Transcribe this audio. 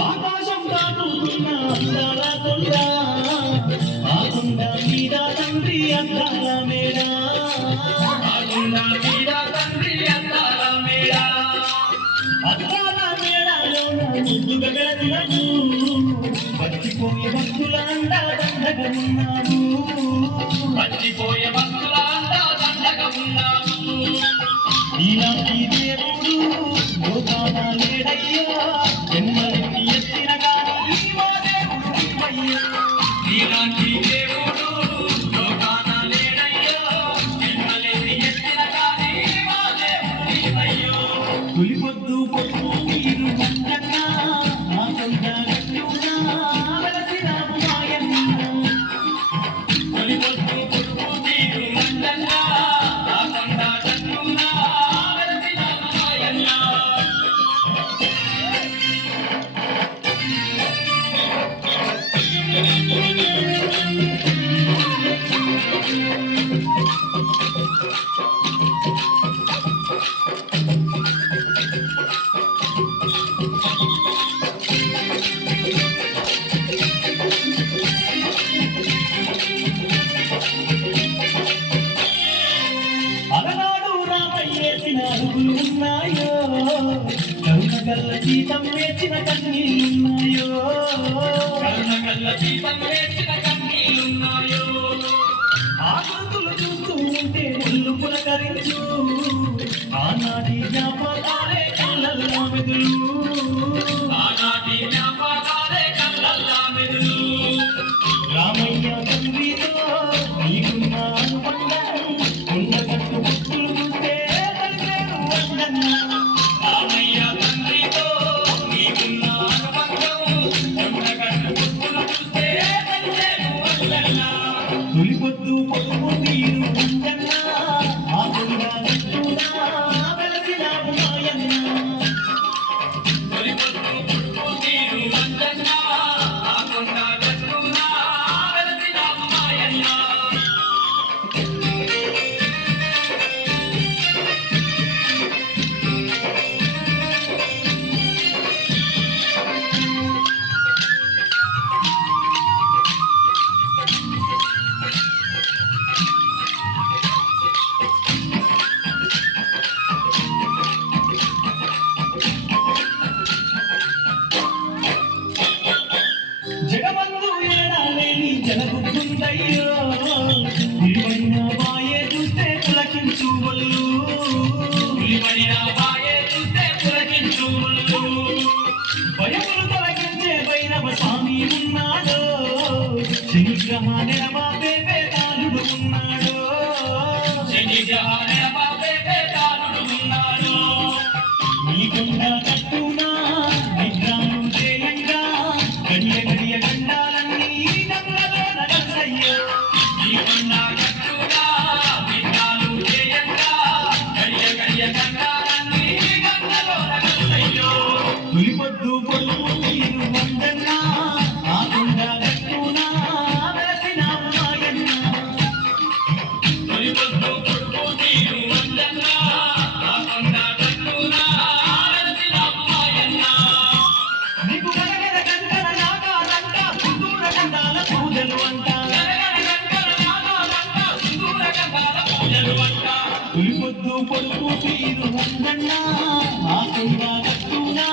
ఆకాశం దాటుతున్న అందాల కొండ ఆ కొండ మీద తండ్రి అందాల మేడ ఆ కొండ మీద తండ్రి అందాల మేడ అందాల మేడలోన ముద్దుగా గెలిచినను పచ్చిపోయే భక్తుల అందా దండగా ఉన్నాము పచ్చిపోయే భక్తుల అందా దండగా ఉన్నాము ఈనాటి దేవుడు లోకాన లేడయ్యా జన్మలెత్తి ఎత్తిన గాని మా దేవుడు అయ్యా ఈనాటి దేవుడు లోకాన లేడయ్యా జన్మలెత్తి ఎత్తిన గాని మా దేవుడు అయ్యో తొలిపొద్దు పొద్దు నీరు వందన్నా ఆ కొండ గట్టునా వెలసినాము మాయన్న తొలిపొద్దు పొద్దు నీరు వందన్నా ఆ కొండ గట్టునా వెలసినాము మాయన్న అలనాడు రామయ్యేసిన అడుగులు ఉన్నాయో కరుణగల్ల జీతం వేచిన కన్నీళ్ళున్నాయో కరుణగల్ల జీతం వేచిన కన్నీళ్ళున్నాయో ఆ గుర్తులు చూస్తూ ఉంటే ఒళ్ళు పులకరించు ఆనాటి జ్ఞాపకాలే కళ్ళల్లా మెదులు ఆనాటి జ్ఞాపకాలే కళ్ళల్లా మెదులు రామయ్య తండ్రితో నీకున్న అనుబంధం ఉండగట్టు భక్తులు చూస్తే కలిసేరు వందన్నా రామయ్య తండ్రితో నీకున్న అనుబంధం ఉండగట్టు భక్తులు చూస్తే కలిసేరు వందన్నా తొలిపొద్దు పొద్దు నీరు వందన్నా ఆ కొండ గట్టునా వెలసినాము మాయన్న తొలిపొద్దు పొద్దు నీరు వందన్నా ఆ కొండ గట్టునా వెలసినాము మాయన్న జగమందు ఏడాలేని జనబుద్ధుందయ్యో విలువైన వాయే చూస్తే పులకించు వల్లు విలువైన వాయే చూస్తే పులకించు వల్లు భయములు తొలగించే భైరవ స్వామి ఉన్నాడు శనిగ్రహ నెరమాపే వేదాలుడు ఉన్నాడు శనిగ్రహ నెరమాపే వేదాలుడు ఉన్నాడు నీ కొండ కట్టునా విగ్రహం చేయంగా గడియ గడియ గండాలన్నీ గంగలోన కలిసయ్యో నీ కొండ కట్టునా విగ్రహాలు చేయంగా గడియ గడియ గండాలన్నీ గంగలోన కలిసయ్యో తొలిపొద్దు పొద్దు నీరు వందన్నా ఆ కొండ కట్టునా వెలసినాము మాయన్న తొలిపొద్దు పొద్దు నీరు వందన్నా ఆ కొండ కట్టునా వెలసినాము మాయన్న నీకు గడగడ గంటల నాగాలంట సుదూర గండాల పూజలు అంట గడగడ గంటల నాగాలంట సుదూర గండాల పూజలు అంట తొలిపొద్దు పొద్దు నీరు వందన్నా ఆ కొండ కట్టునా